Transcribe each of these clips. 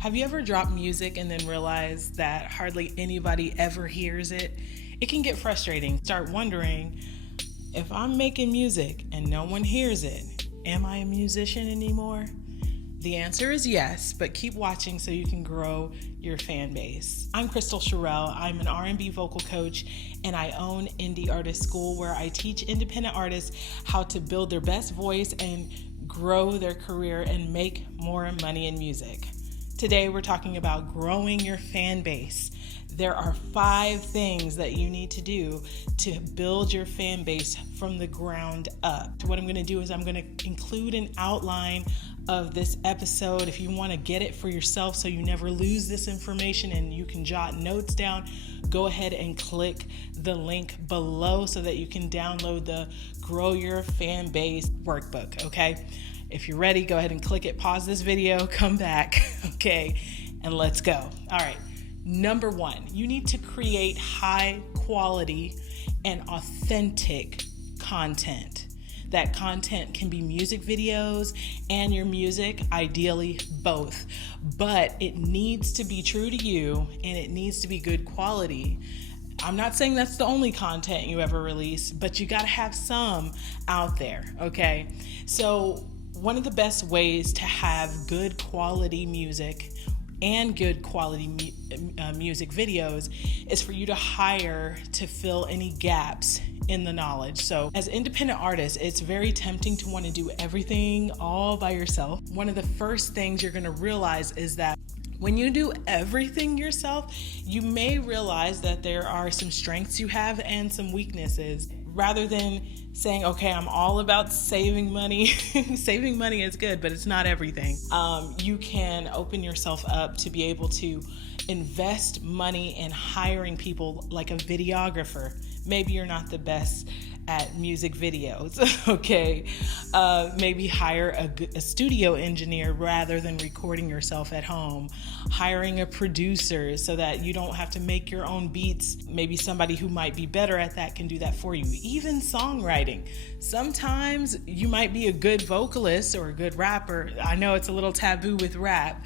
Have you ever dropped music and then realized that hardly anybody ever hears it? It can get frustrating. Start wondering, if I'm making music and no one hears it, am I a musician anymore? The answer is yes, but keep watching so you can grow your fan base. I'm Crystal Sherrell. I'm an R&B vocal coach, and I own Indie Artist School, where I teach independent artists how to build their best voice and grow their career and make more money in music. Today, we're talking about growing your fan base. There are 5 things that you need to do to build your fan base from the ground up. So what I'm going to do is I'm going to include an outline of this episode. If you want to get it for yourself so you never lose this information and you can jot notes down, go ahead and click the link below so that you can download the Grow Your Fan Base workbook, okay? If you're ready, go ahead and click it, pause this video, come back, okay, and let's go. All right, number 1, you need to create high quality and authentic content. That content can be music videos and your music, ideally both, but it needs to be true to you and it needs to be good quality. I'm not saying that's the only content you ever release, but you gotta have some out there, okay? So one of the best ways to have good quality music and good quality music videos is for you to hire to fill any gaps in the knowledge. So as independent artists, it's very tempting to want to do everything all by yourself. One of the first things you're going to realize is that when you do everything yourself, you may realize that there are some strengths you have and some weaknesses. Rather than saying, okay, I'm all about saving money. Saving money is good, but it's not everything. You can open yourself up to be able to invest money in hiring people like a videographer. Maybe you're not the best at music videos, okay? Maybe hire a studio engineer rather than recording yourself at home. Hiring a producer so that you don't have to make your own beats. Maybe somebody who might be better at that can do that for you. Even songwriting. Sometimes you might be a good vocalist or a good rapper. I know it's a little taboo with rap,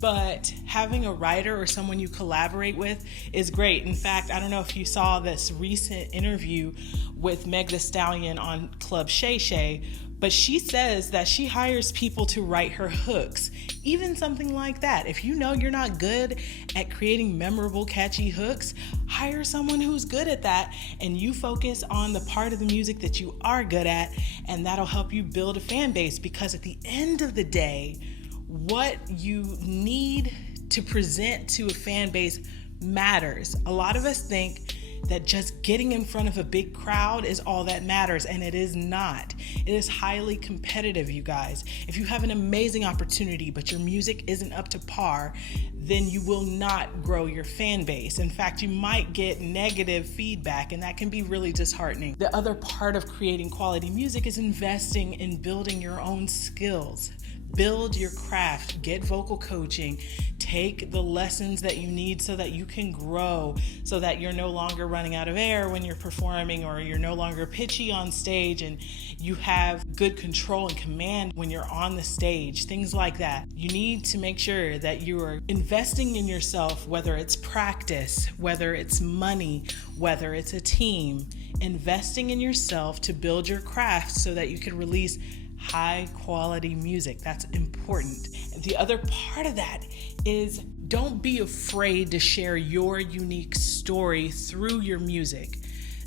but having a writer or someone you collaborate with is great. In fact, I don't know if you saw this recent interview with Meg Thee Stallion on Club Shay Shay, but she says that she hires people to write her hooks. Even something like that. If you know you're not good at creating memorable, catchy hooks, hire someone who's good at that, and you focus on the part of the music that you are good at, and that'll help you build a fan base, because at the end of the day, what you need to present to a fan base matters. A lot of us think that just getting in front of a big crowd is all that matters, and it is not. It is highly competitive, you guys. If you have an amazing opportunity, but your music isn't up to par, then you will not grow your fan base. In fact, you might get negative feedback, and that can be really disheartening. The other part of creating quality music is investing in building your own skills. Build your craft, get vocal coaching, take the lessons that you need so that you can grow, so that you're no longer running out of air when you're performing, or you're no longer pitchy on stage, and you have good control and command when you're on the stage, things like that. You need to make sure that you are investing in yourself, whether it's practice, whether it's money, whether it's a team, investing in yourself to build your craft so that you can release high quality music. That's important. And the other part of that is, don't be afraid to share your unique story through your music.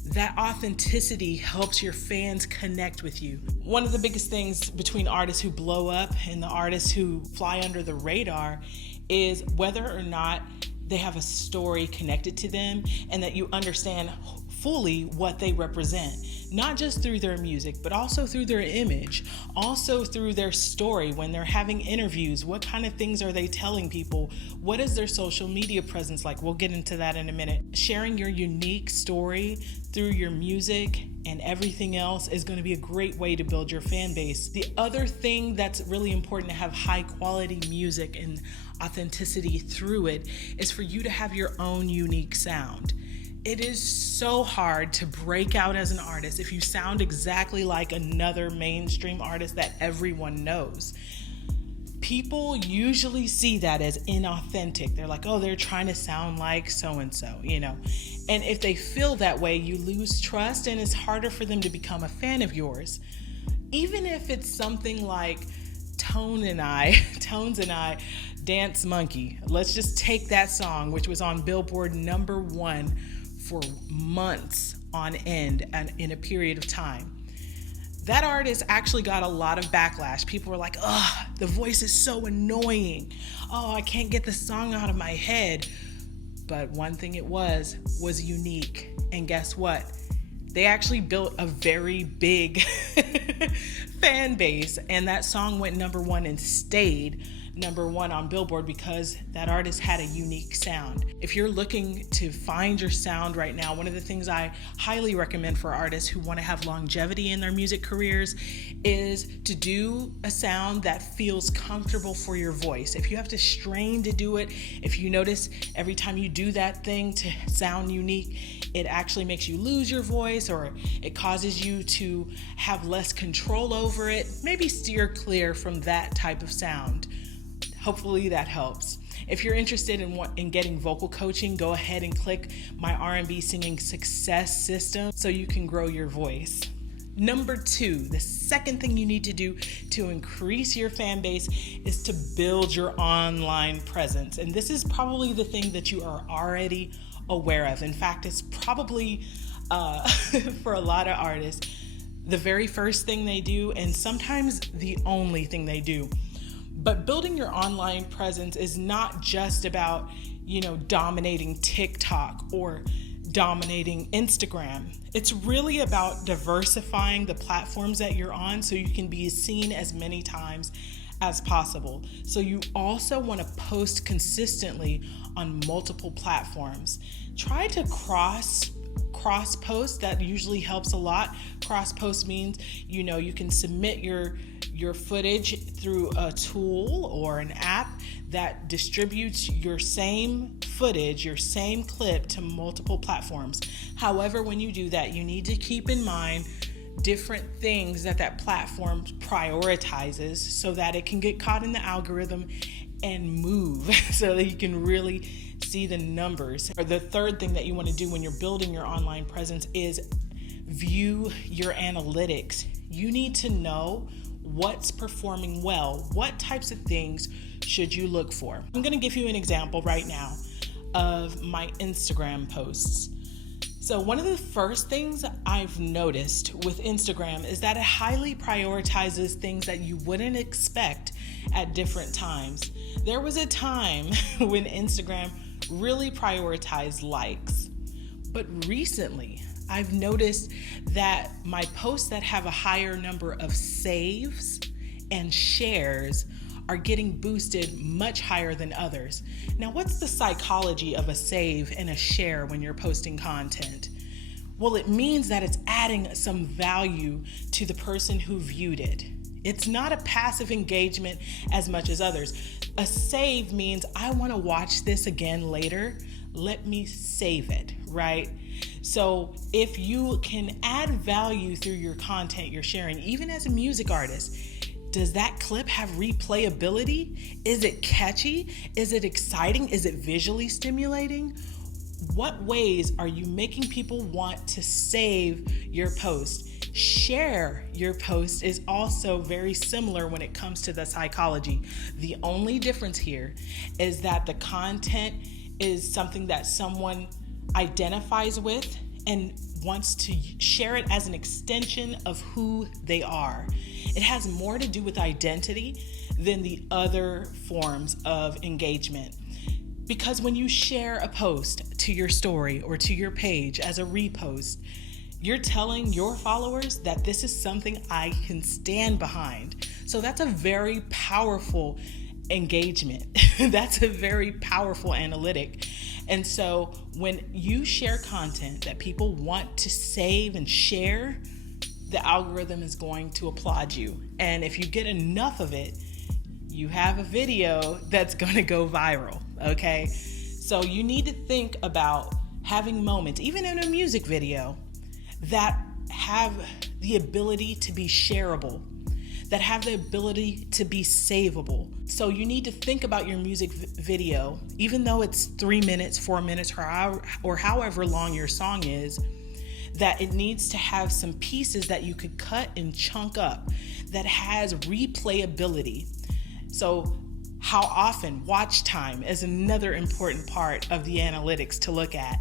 That authenticity helps your fans connect with you. One of the biggest things between artists who blow up and the artists who fly under the radar is whether or not they have a story connected to them, and that you understand fully what they represent, not just through their music, but also through their image, also through their story. When they're having interviews, what kind of things are they telling people? What is their social media presence like? We'll get into that in a minute. Sharing your unique story through your music and everything else is going to be a great way to build your fan base. The other thing that's really important to have high quality music and authenticity through it is for you to have your own unique sound. It is so hard to break out as an artist if you sound exactly like another mainstream artist that everyone knows. people usually see that as inauthentic. They're like, oh, they're trying to sound like so-and-so, And if they feel that way, you lose trust and it's harder for them to become a fan of yours. Even if it's something like Tones and I, Dance Monkey. Let's just take that song, which was on Billboard #1 for months on end and in a period of time. That artist actually got a lot of backlash. People were like, oh, the voice is so annoying. Oh, I can't get the song out of my head. But one thing it was unique. And guess what? They actually built a very big fan base, and that song went #1 and stayed #1 on Billboard because that artist had a unique sound. If you're looking to find your sound right now, one of the things I highly recommend for artists who want to have longevity in their music careers is to do a sound that feels comfortable for your voice. If you have to strain to do it, if you notice every time you do that thing to sound unique, it actually makes you lose your voice or it causes you to have less control over it, maybe steer clear from that type of sound. Hopefully that helps. If you're interested in getting vocal coaching, go ahead and click my R&B singing success system so you can grow your voice. #2, the second thing you need to do to increase your fan base is to build your online presence. And this is probably the thing that you are already aware of. In fact, it's probably for a lot of artists, the very first thing they do, and sometimes the only thing they do. But building your online presence is not just about, dominating TikTok or dominating Instagram. It's really about diversifying the platforms that you're on so you can be seen as many times as possible. So you also want to post consistently on multiple platforms. Try to cross post. That usually helps a lot. Cross post means, you can submit your footage through a tool or an app that distributes your same footage, your same clip to multiple platforms. However, when you do that, you need to keep in mind different things that platform prioritizes so that it can get caught in the algorithm and move so that you can really see the numbers. Or the third thing that you want to do when you're building your online presence is view your analytics. You need to know what's performing well. What types of things should you look for? I'm going to give you an example right now of my Instagram posts. So one of the first things I've noticed with Instagram is that it highly prioritizes things that you wouldn't expect at different times. There was a time when Instagram really prioritized likes, but recently I've noticed that my posts that have a higher number of saves and shares are getting boosted much higher than others. Now, what's the psychology of a save and a share when you're posting content? Well, it means that it's adding some value to the person who viewed it. It's not a passive engagement as much as others. A save means I want to watch this again later. Let me save it, right? So if you can add value through your content you're sharing, even as a music artist, does that clip have replayability? Is it catchy? Is it exciting? Is it visually stimulating? What ways are you making people want to save your post? Share your post is also very similar when it comes to the psychology. The only difference here is that the content is something that someone identifies with and wants to share it as an extension of who they are. It has more to do with identity than the other forms of engagement. Because when you share a post to your story or to your page as a repost, you're telling your followers that this is something I can stand behind. So that's a very powerful engagement. That's a very powerful analytic. And so when you share content that people want to save and share, the algorithm is going to applaud you. And if you get enough of it, you have a video that's going to go viral, okay? So you need to think about having moments, even in a music video, that have the ability to be shareable, that have the ability to be savable. So you need to think about your music video, even though it's 3 minutes, 4 minutes, or however long your song is, that it needs to have some pieces that you could cut and chunk up that has replayability. So how often? Watch time is another important part of the analytics to look at.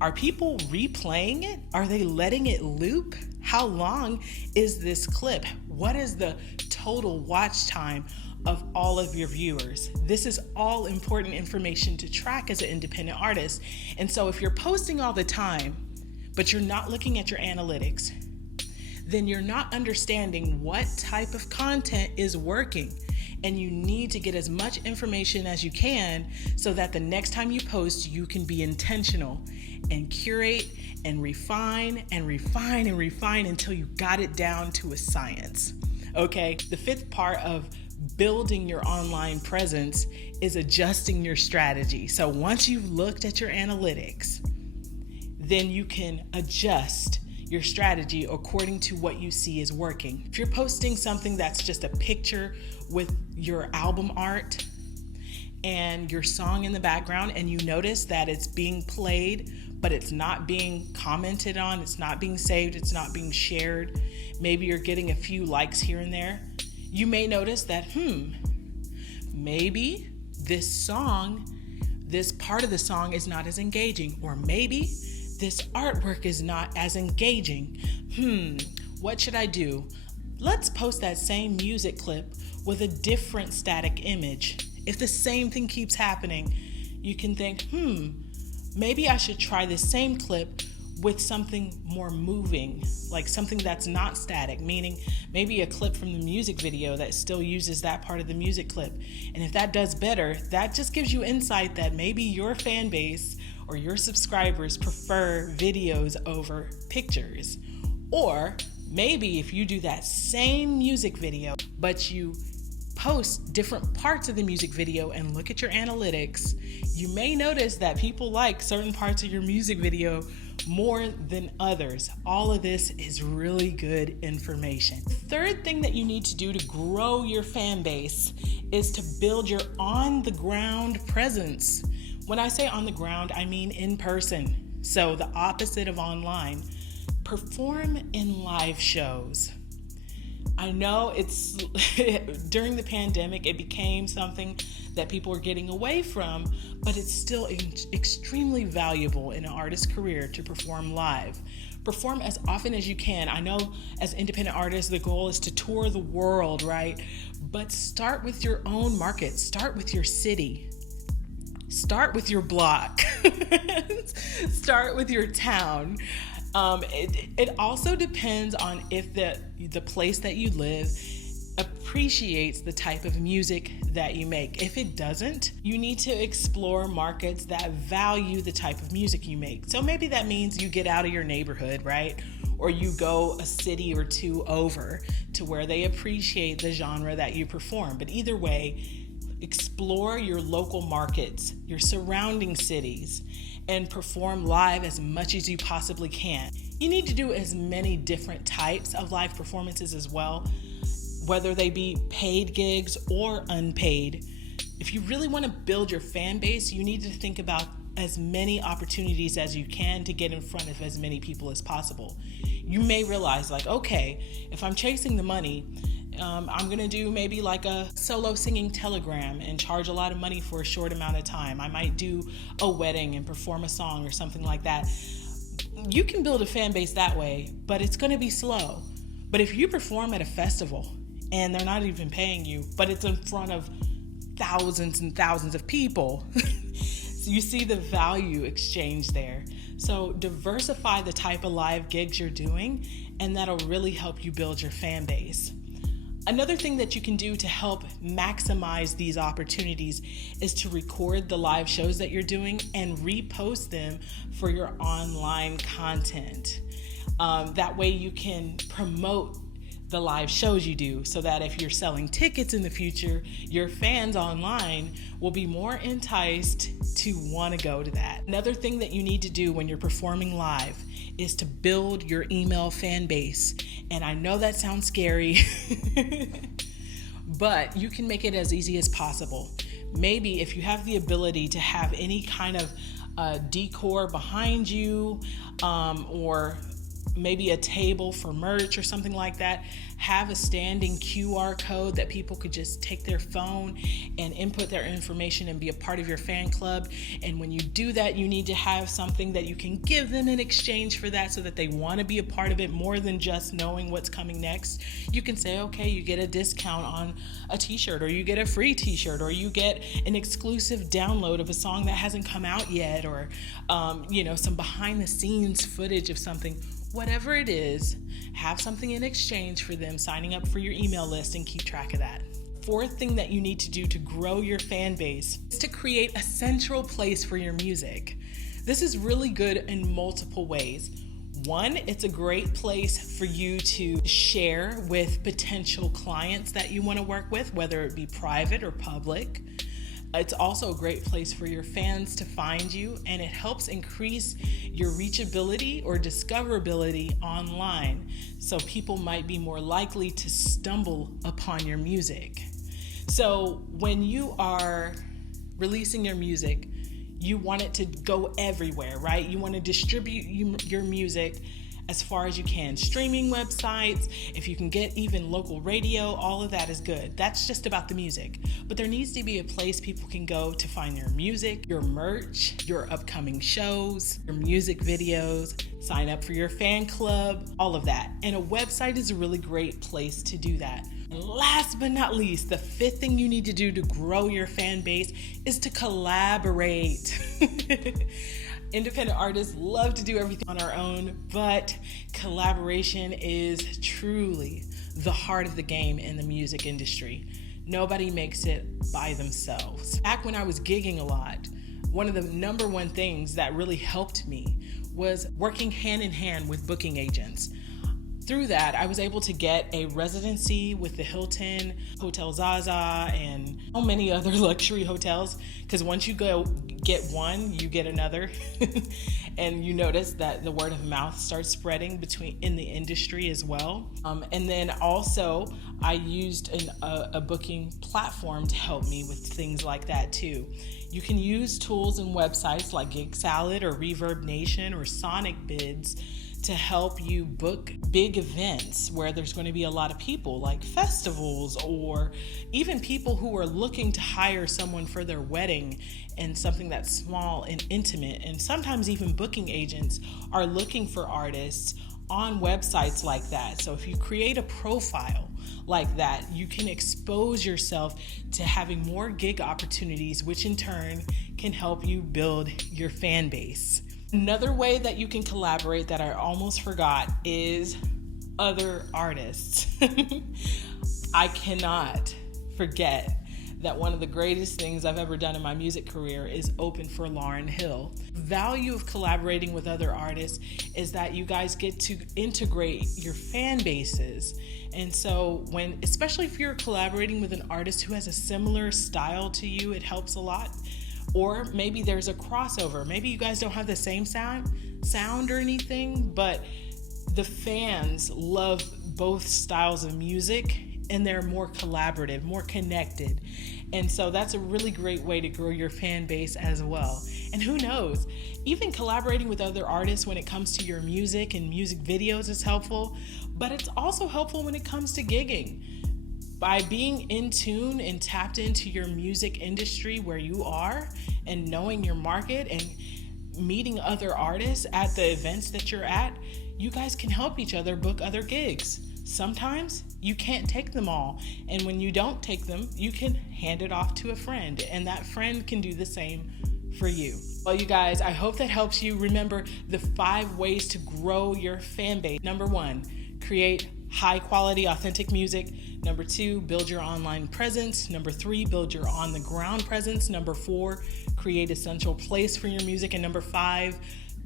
Are people replaying it? Are they letting it loop? How long is this clip? What is the total watch time of all of your viewers? This is all important information to track as an independent artist. And so if you're posting all the time, but you're not looking at your analytics, then you're not understanding what type of content is working. And you need to get as much information as you can so that the next time you post, you can be intentional and curate and refine and refine and refine until you got it down to a science. Okay, the fifth part of building your online presence is adjusting your strategy. So once you've looked at your analytics, then you can adjust your strategy according to what you see is working. If you're posting something that's just a picture with your album art and your song in the background, and you notice that it's being played, but it's not being commented on, it's not being saved, it's not being shared, maybe you're getting a few likes here and there, you may notice that, maybe this song, this part of the song is not as engaging, or maybe this artwork is not as engaging. What should I do? Let's post that same music clip with a different static image. If the same thing keeps happening, you can think, maybe I should try the same clip with something more moving, like something that's not static, meaning maybe a clip from the music video that still uses that part of the music clip. And if that does better, that just gives you insight that maybe your fan base or your subscribers prefer videos over pictures. Or maybe if you do that same music video, but you post different parts of the music video and look at your analytics, you may notice that people like certain parts of your music video more than others. All of this is really good information. Third thing that you need to do to grow your fan base is to build your on-the-ground presence. When I say on the ground, I mean in person. So the opposite of online. Perform in live shows. I know it's during the pandemic, it became something that people are getting away from, but it's still extremely valuable in an artist's career to perform live. Perform as often as you can. I know as independent artists, the goal is to tour the world, right? But start with your own market. Start with your city. Start with your block. Start with your town. It also depends on if the place that you live appreciates the type of music that you make. If it doesn't, you need to explore markets that value the type of music you make. So maybe that means you get out of your neighborhood, right? Or you go a city or two over to where they appreciate the genre that you perform. But either way, explore your local markets, your surrounding cities, and perform live as much as you possibly can. You need to do as many different types of live performances as well, whether they be paid gigs or unpaid. If you really want to build your fan base, you need to think about as many opportunities as you can to get in front of as many people as possible. You may realize, like, okay, if I'm chasing the money, I'm gonna do maybe like a solo singing telegram and charge a lot of money for a short amount of time. I might do a wedding and perform a song or something like that. You can build a fan base that way, but it's gonna be slow. But if you perform at a festival and they're not even paying you, but it's in front of thousands and thousands of people, so you see the value exchange there. So diversify the type of live gigs you're doing, and that'll really help you build your fan base. Another thing that you can do to help maximize these opportunities is to record the live shows that you're doing and repost them for your online content. That way you can promote the live shows you do, so that if you're selling tickets in the future, your fans online will be more enticed to want to go to that. Another thing that you need to do when you're performing live is to build your email fan base. And I know that sounds scary, but you can make it as easy as possible. Maybe if you have the ability to have any kind of decor behind you, or maybe a table for merch or something like that, have a standing QR code that people could just take their phone and input their information and be a part of your fan club. And when you do that, you need to have something that you can give them in exchange for that, so that they want to be a part of it more than just knowing what's coming next. You can say, okay, you get a discount on a t-shirt, or you get a free t-shirt, or you get an exclusive download of a song that hasn't come out yet, or some behind the scenes footage of something. Whatever it is, have something in exchange for them signing up for your email list, and keep track of that. Fourth thing that you need to do to grow your fan base is to create a central place for your music. This is really good in multiple ways. One, it's a great place for you to share with potential clients that you want to work with, whether it be private or public. It's also a great place for your fans to find you, and it helps increase your reachability or discoverability online, so people might be more likely to stumble upon your music. So when you are releasing your music, you want it to go everywhere, right? You want to distribute your music as far as you can. Streaming websites, if you can get even local radio, all of that is good. That's just about the music. But there needs to be a place people can go to find your music, your merch, your upcoming shows, your music videos, sign up for your fan club, all of that. And a website is a really great place to do that. And last but not least, the fifth thing you need to do to grow your fan base is to collaborate. Independent artists love to do everything on our own, but collaboration is truly the heart of the game in the music industry. Nobody makes it by themselves. Back when I was gigging a lot, one of the number one things that really helped me was working hand in hand with booking agents. Through that, I was able to get a residency with the Hilton, Hotel Zaza, and so many other luxury hotels, because once you go get one, you get another. And you notice that the word of mouth starts spreading in the industry as well. And then also, I used a booking platform to help me with things like that too. You can use tools and websites like Gig Salad or Reverb Nation or Sonic Bids to help you book big events where there's going to be a lot of people, like festivals, or even people who are looking to hire someone for their wedding, and something that's small and intimate. And sometimes even booking agents are looking for artists on websites like that. So if you create a profile like that, you can expose yourself to having more gig opportunities, which in turn can help you build your fan base. Another way that you can collaborate that I almost forgot is other artists. I cannot forget that one of the greatest things I've ever done in my music career is open for Lauryn Hill. The value of collaborating with other artists is that you guys get to integrate your fan bases. And so especially if you're collaborating with an artist who has a similar style to you, it helps a lot. Or maybe there's a crossover. Maybe you guys don't have the same sound or anything, but the fans love both styles of music, and they're more collaborative, more connected. And so that's a really great way to grow your fan base as well. And who knows, even collaborating with other artists when it comes to your music and music videos is helpful, but it's also helpful when it comes to gigging. By being in tune and tapped into your music industry where you are, and knowing your market and meeting other artists at the events that you're at, you guys can help each other book other gigs. Sometimes you can't take them all, and when you don't take them, you can hand it off to a friend, and that friend can do the same for you. Well, you guys, I hope that helps you. Remember the 5 ways to grow your fan base. Number 1, create high quality, authentic music. Number 2, build your online presence. Number 3, build your on the ground presence. Number 4, create a central place for your music. And number 5,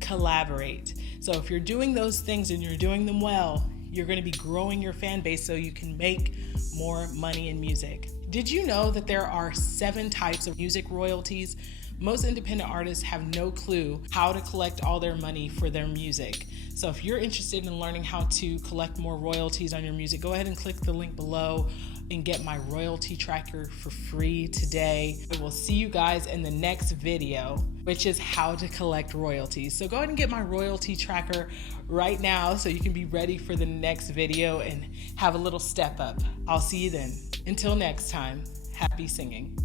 collaborate. So if you're doing those things and you're doing them well, You're going to be growing your fan base so you can make more money in music. Did you know that there are 7 types of music royalties? Most independent artists have no clue how to collect all their money for their music. So if you're interested in learning how to collect more royalties on your music, go ahead and click the link below and get my royalty tracker for free today. I will see you guys in the next video, which is how to collect royalties. So go ahead and get my royalty tracker right now so you can be ready for the next video and have a little step up. I'll see you then. Until next time, happy singing.